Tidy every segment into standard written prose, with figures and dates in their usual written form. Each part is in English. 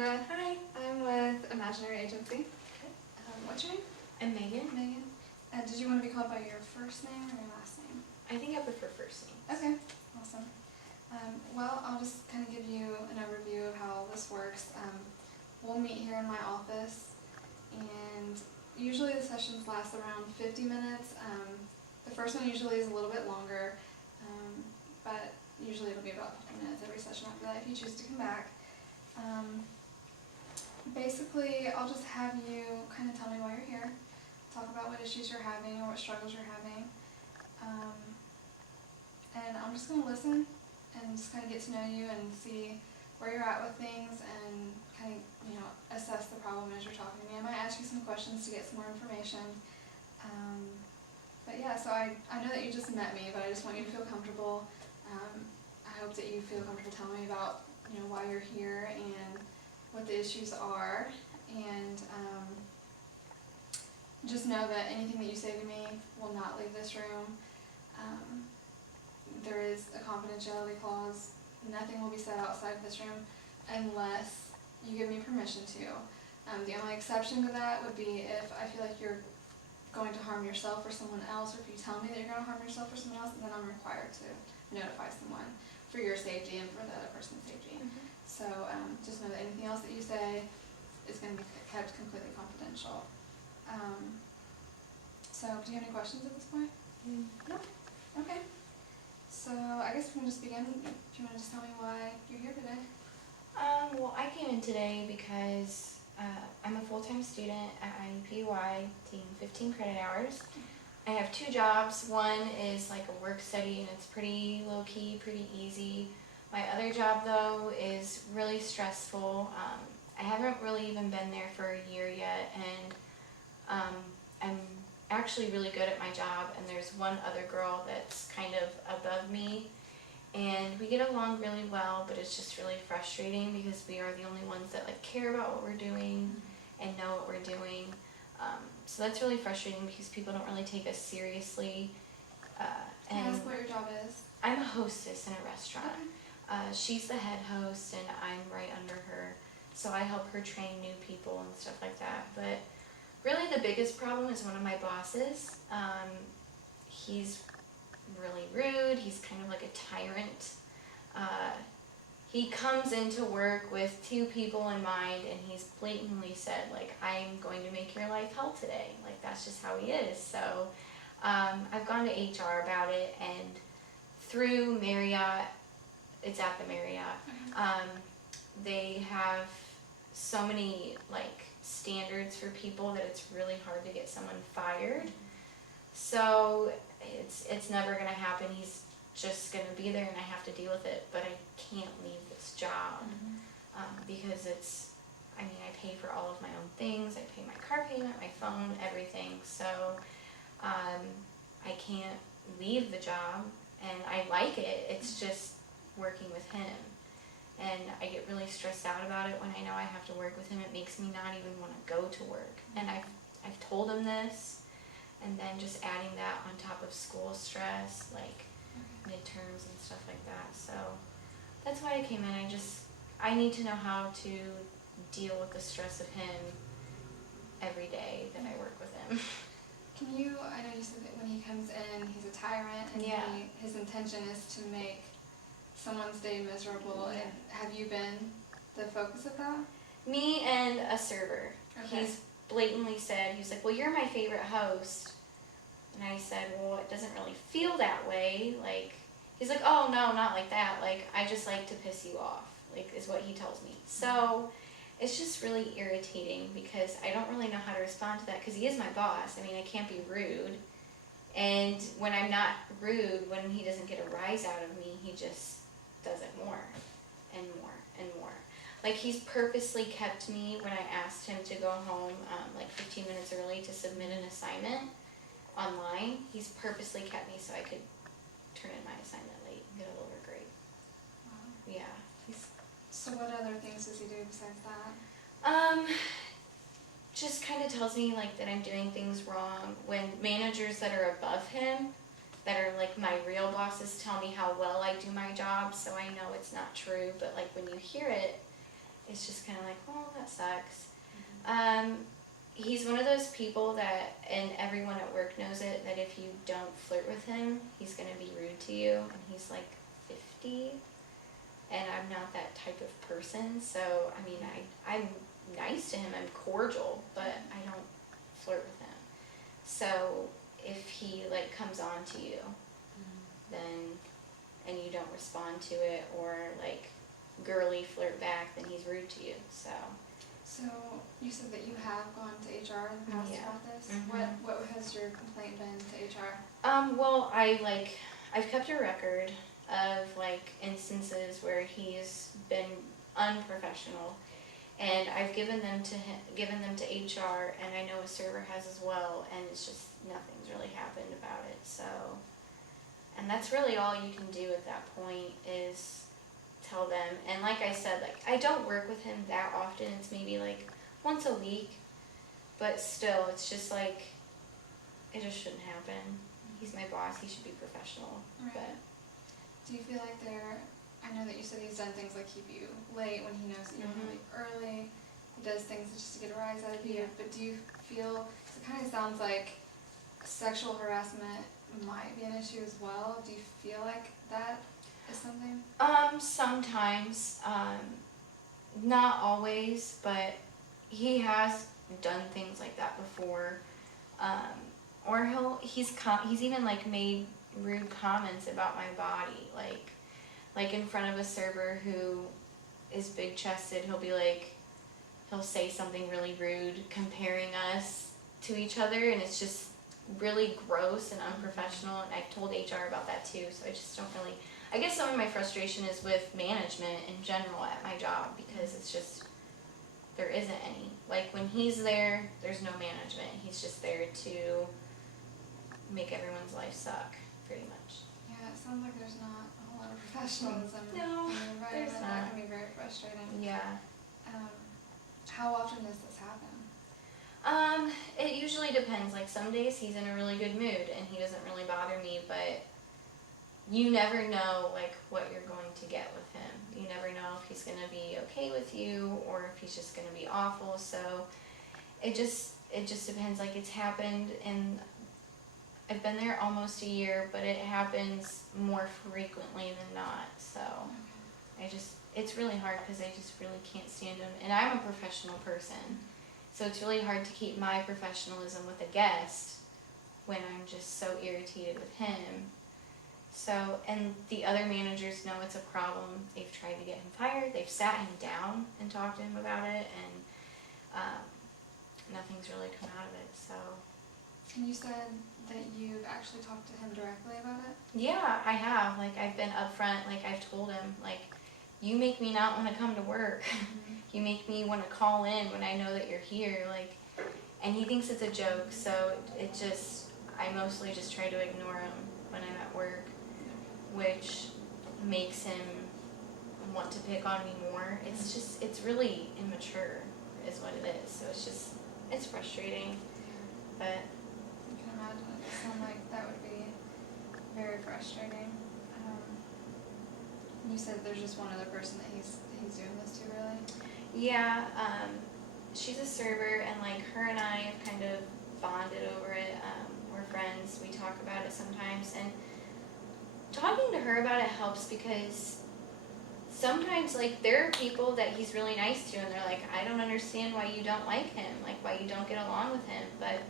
Amanda. Hi. I'm with Imaginary Agency. Okay. What's your name? I'm Megan. Megan. Did you want to be called by your first name or your last name? I think I prefer first names. Okay, awesome. Well, I'll just kind of give you an overview of how this works. We'll meet here in my office, and usually the sessions last around 50 minutes. The first one usually is a little bit longer, but usually it'll be about 50 minutes every session after that if you choose to come back. Basically, I'll just have you kind of tell me why you're here, talk about what issues you're having or what struggles you're having, and I'm just going to listen and just kind of get to know you and see where you're at with things and kind of, assess the problem as you're talking to me. I might ask you some questions to get some more information. But yeah, so I know that you just met me, but I just want you to feel comfortable. I hope that you feel comfortable telling me about, why you're here and what the issues are. And just know that anything that you say to me will not leave this room. There is a confidentiality clause. Nothing will be said outside of this room unless you give me permission to. The only exception to that would be if I feel like you're going to harm yourself or someone else, or if you tell me that you're going to harm yourself or someone else, then I'm required to notify someone for your safety and for the other person's safety. Mm-hmm. So just know that anything else that you say is going to be kept completely confidential. So do you have any questions at this point? No. Okay. So I guess we can just begin. If you want to just tell me why you're here today. Well, I came in today because I'm a full-time student at IUPUI, taking 15 credit hours. I have two jobs. One is like a work study, and it's pretty low-key, pretty easy. My other job, though, is really stressful. I haven't really even been there for a year yet, and I'm actually really good at my job, and there's one other girl that's kind of above me, and we get along really well, but it's just really frustrating because we are the only ones that care about what we're doing and know what we're doing. So that's really frustrating because people don't really take us seriously. Can I ask what your job is? I'm a hostess in a restaurant. Okay. She's the head host, and I'm right under her, so I help her train new people and stuff like that. But really the biggest problem is one of my bosses. He's really rude. He's kind of like a tyrant. He comes into work with two people in mind, and he's blatantly said, I'm going to make your life hell today. That's just how he is. So I've gone to HR about it, and through Marriott, it's at the Marriott, they have so many standards for people that it's really hard to get someone fired. So it's never going to happen. He's just going to be there, and I have to deal with it, but I can't leave this job because I pay for all of my own things. I pay my car payment, my phone, everything. So I can't leave the job, and I like it. It's just working with him, and I get really stressed out about it when I know I have to work with him. It makes me not even want to go to work, and I've told him this, and then just adding that on top of school stress, midterms and stuff like that. So that's why I came in. I need to know how to deal with the stress of him every day that I work with him. I know you said that when he comes in, he's a tyrant, and his intention is to make someone's day miserable. Yeah. And have you been the focus of that? Me and a server. Okay. He's blatantly said, he's like, well, you're my favorite host. And I said, well, it doesn't really feel that way. He's like, oh, no, not like that. I just like to piss you off, is what he tells me. So it's just really irritating because I don't really know how to respond to that because he is my boss. I can't be rude. And when I'm not rude, when he doesn't get a rise out of me, he just does it more and more and more. He's purposely kept me when I asked him to go home 15 minutes early to submit an assignment online. He's purposely kept me so I could turn in my assignment late and get a lower grade. Wow. Yeah. So what other things does he do besides that? Just kind of tells me that I'm doing things wrong. When managers that are above him, that are my real bosses, tell me how well I do my job, so I know it's not true. But when you hear it, it's just kind of like, well, that sucks. He's one of those people that, and everyone at work knows it, that if you don't flirt with him, he's going to be rude to you, and he's like 50, and I'm not that type of person, so, I mean, I'm nice to him, I'm cordial, but I don't flirt with him. So, if he, like, comes on to you, then, and you don't respond to it, or, like, girly flirt back, then he's rude to you, so. So, you said that you have gone to HR in the past Yeah. about this. Mhm. What has your complaint been to HR? Well, I've kept a record of, like, instances where he's been unprofessional, and I've given them to HR, and I know a server has as well, and it's just, nothing's really happened about it, so. And that's really all you can do at that point is tell them. And like I said, like, I don't work with him that often. It's maybe like once a week, but still, it's just like, it just shouldn't happen. He's my boss, he should be professional. Right. But Do you feel like I know that you said he's done things like keep you late when he knows that you're really early. He does things just to get a rise out of you. Yeah. But do you feel, it kind of sounds like sexual harassment might be an issue as well. Do you feel like that is something? Sometimes, not always, but he has done things like that before. Or he's even like made rude comments about my body, like in front of a server who is big chested. He'll say something really rude comparing us to each other, and it's just really gross and unprofessional, and I've told HR about that too, so I just don't really, I guess some of my frustration is with management in general at my job, because it's just, there isn't any. Like, when he's there, there's no management. He's just there to make everyone's life suck, pretty much. Yeah, it sounds like there's not a whole lot of professionalism No, in the environment. there's That not. can be very frustrating. Yeah. How often does this happen? It usually depends. Like, some days he's in a really good mood and he doesn't really bother me, but you never know, like, what you're going to get with him. You never know if he's gonna be okay with you or if he's just gonna be awful, so it just depends. Like, it's happened, and I've been there almost a year, but it happens more frequently than not, so it's really hard because I just really can't stand him, and I'm a professional person. So it's really hard to keep my professionalism with a guest when I'm just so irritated with him. So, and the other managers know it's a problem. They've tried to get him fired. They've sat him down and talked to him about it, and nothing's really come out of it, so. And you said that you've actually talked to him directly about it? Yeah, I have. Like, I've been upfront. Like, I've told him, like, you make me not want to come to work. You make me want to call in when I know that you're here, like, and he thinks it's a joke, so I mostly just try to ignore him when I'm at work, which makes him want to pick on me more. It's really immature is what it is, so it's frustrating, but. You can imagine it would sound like that would be very frustrating. You said there's just one other person that he's doing this to, really? Yeah, she's a server, and like her and I have kind of bonded over it. We're friends, we talk about it sometimes, and talking to her about it helps because sometimes, like, there are people that he's really nice to, and they're like, I don't understand why you don't like him, like, why you don't get along with him, but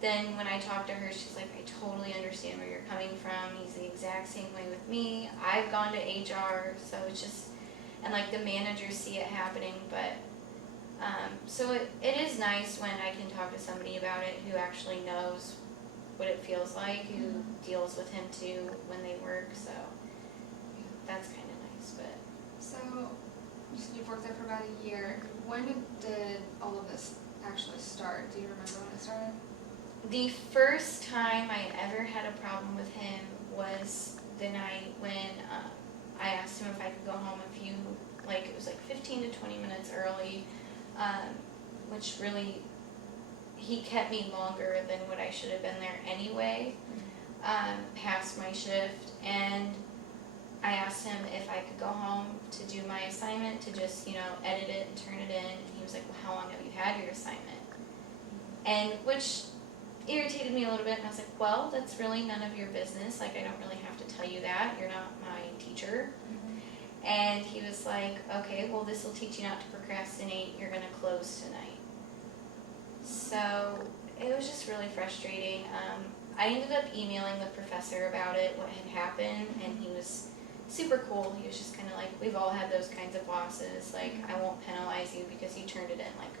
then when I talk to her, she's like, I totally understand where you're coming from, he's the exact same way with me, I've gone to HR, so it's just, and like the managers see it happening, but, so it is nice when I can talk to somebody about it who actually knows what it feels like, who deals with him too when they work, so that's kind of nice, but. So, you said you've worked there for about a year. When did all of this actually start? Do you remember when it started? The first time I ever had a problem with him was the night when I asked him if I could go home it was like 15 to 20 minutes early, which really, he kept me longer than what I should have been there anyway, past my shift, and I asked him if I could go home to do my assignment, to just, edit it and turn it in. And he was like, well, how long have you had your assignment? And which irritated me a little bit. And I was like, well, that's really none of your business. Like, I don't really have to tell you that. You're not my teacher. And he was like, okay, well, this will teach you not to procrastinate. You're going to close tonight. So it was just really frustrating. I ended up emailing the professor about it, what had happened, and he was super cool. He was just kind of like, we've all had those kinds of bosses. Like, I won't penalize you because you turned it in like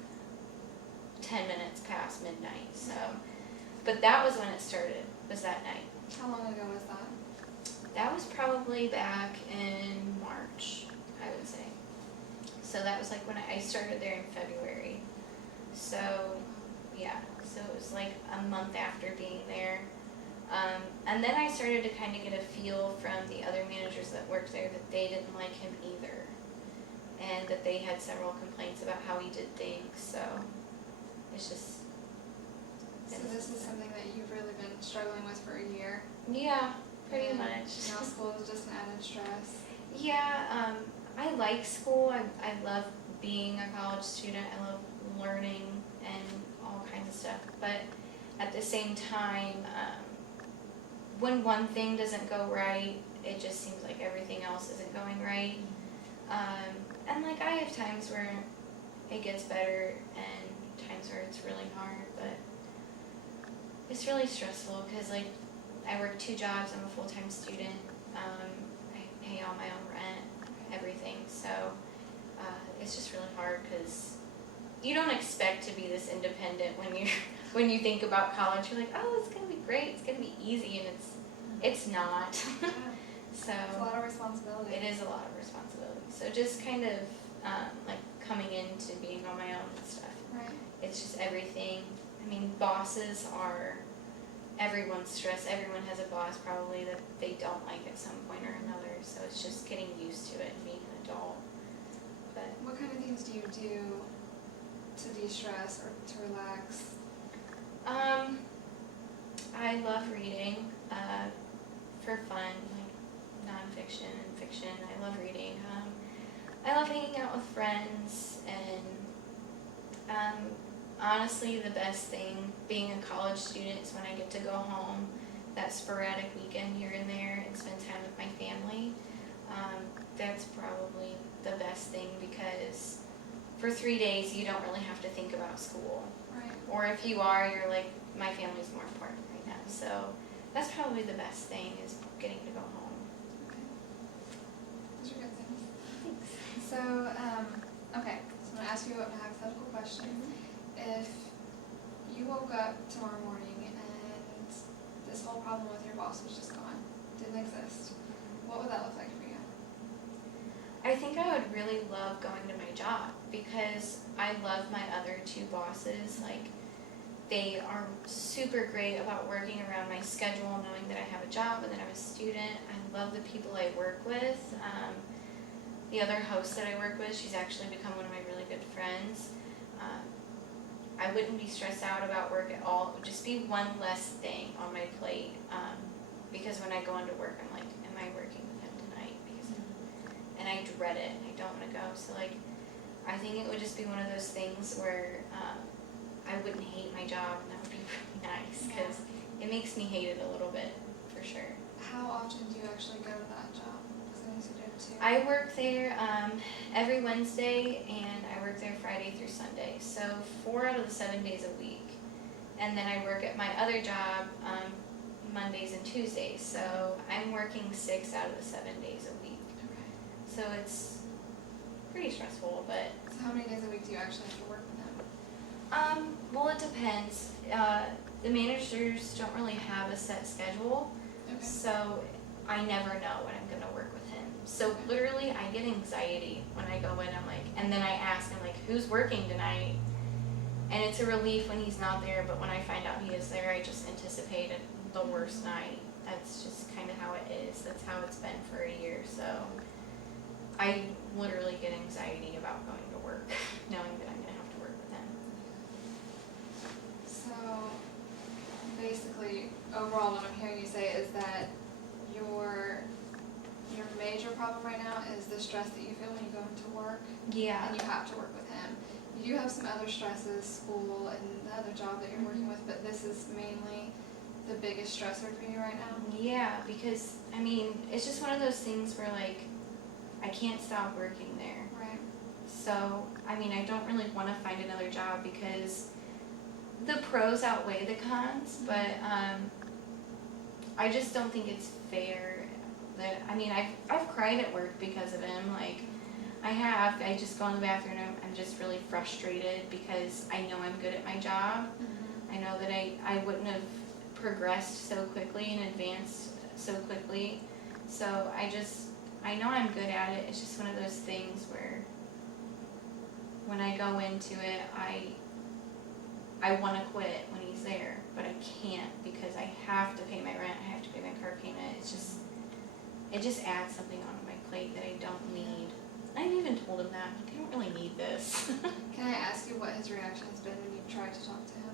10 minutes past midnight. So, but that was when it started, was that night. How long ago was that? That was probably back in March, I would say. So that was like when I started there in February. So, yeah, so it was like a month after being there. And then I started to kind of get a feel from the other managers that worked there that they didn't like him either. And that they had several complaints about how he did things, so it's just... So this is something that you've really been struggling with for a year? Yeah, pretty and much. Now school is just an added stress? Yeah, I like school. I love being a college student. I love learning and all kinds of stuff. But at the same time, when one thing doesn't go right, it just seems like everything else isn't going right. And like I have times where it gets better and times where it's really hard, but it's really stressful because like I work 2 jobs. I'm a full-time student. I pay all my own rent, everything. So it's just really hard because you don't expect to be this independent when you think about college. You're like, oh, it's gonna be great. It's gonna be easy, and it's not. Yeah. So It's a lot of responsibility. it is a lot of responsibility. So just kind of like coming into being on my own and stuff. Right. It's just everything. I mean, bosses are everyone's stress. Everyone has a boss probably that they don't like at some point or another. So it's just getting used to it and being an adult. But What kind of things do you do to de-stress or to relax? I love reading for fun, like nonfiction and fiction. I love reading. I love hanging out with friends, and honestly, the best thing being a college student is when I get to go home that sporadic weekend here and there and spend time with my family. That's probably the best thing because for 3 days you don't really have to think about school. Right. Or if you are, you're like, my family's more important right now. So that's probably the best thing is getting to go home. Okay. Those are good things. Thanks. So, okay. So I'm going to ask you a hypothetical question. If you woke up tomorrow morning and this whole problem with your boss was just gone, didn't exist, what would that look like for you? I think I would really love going to my job because I love my other 2 bosses. Like, they are super great about working around my schedule, knowing that I have a job and that I'm a student. I love the people I work with. The other host that I work with, she's actually become one of my really good friends. I wouldn't be stressed out about work at all. It would just be one less thing on my plate. Because when I go into work, I'm like, am I working with him tonight? And I dread it. I don't want to go. So like, I think it would just be one of those things where I wouldn't hate my job, and that would be really nice because it makes me hate it a little bit for sure. How often do you actually go to that job? Because I know you did too. I work there every Wednesday, and I work there Friday through Sunday. So 4 out of the 7 days a week. And then I work at my other job Mondays and Tuesdays. So I'm working 6 out of the 7 days a week. Okay. So it's pretty stressful, but... So how many days a week do you actually have to work with them? Well, it depends. The managers don't really have a set schedule. Okay. So I never know when I'm going to work with him. So literally I get anxiety when I go in. I'm like, and then I ask him like, who's working tonight? And it's a relief when he's not there, but when I find out he is there, I just anticipated the worst night. That's just kind of how it is. That's how it's been for a year. So I literally get anxiety about going to work, knowing that I'm going to have to work with him. So basically, overall, what I'm hearing you say is that your your major problem right now is the stress that you feel when you go into work, Yeah. and you have to work with him. You do have some other stresses, school and the other job that you're working with, but this is mainly the biggest stressor for you right now? Yeah, because, I mean, it's just one of those things where, like, I can't stop working there. Right. So, I mean, I don't really want to find another job because the pros outweigh the cons, but I just don't think it's fair that, I mean, I've cried at work because of him, like, I just go in the bathroom and I'm just really frustrated because I know I'm good at my job. I know that I wouldn't have progressed so quickly and advanced so quickly. So I know I'm good at it. It's just one of those things where when I go into it, I want to quit when he's there, but I can't because I have to pay my rent, I have to pay my car payment. It just adds something onto my plate that I don't need. I even told him that, like, I don't really need this. Can I ask you what his reaction has been when you've tried to talk to him?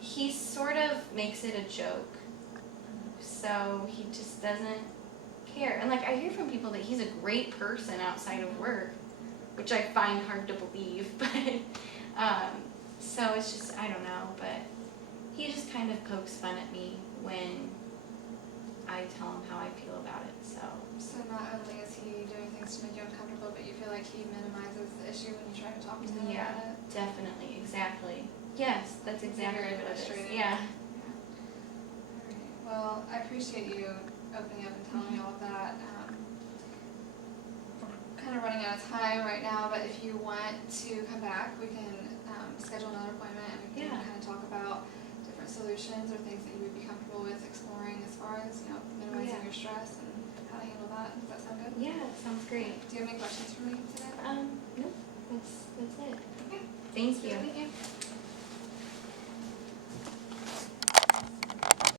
He sort of makes it a joke, so he just doesn't care. And, like, I hear from people that he's a great person outside of work, which I find hard to believe, but, so it's just, I don't know, but he just kind of pokes fun at me when I tell him how I feel about it, so. So not only is he doing things to make you uncomfortable, but you feel like he minimizes the issue when you try to talk to him Yeah, about it? definitely, exactly. Yes, that's exactly Very what it is. frustrating. Yeah. Alright, well, I appreciate you opening up and telling me all of that. We're kind of running out of time right now, but if you want to come back, we can schedule another appointment and we can kind of talk about different solutions or things that you would be comfortable with exploring as far as, minimizing your stress and how to handle that. Does that sound good? Yeah, that sounds great. Do you have any questions for me today? Nope, that's it. Okay. Thank you. Thank you.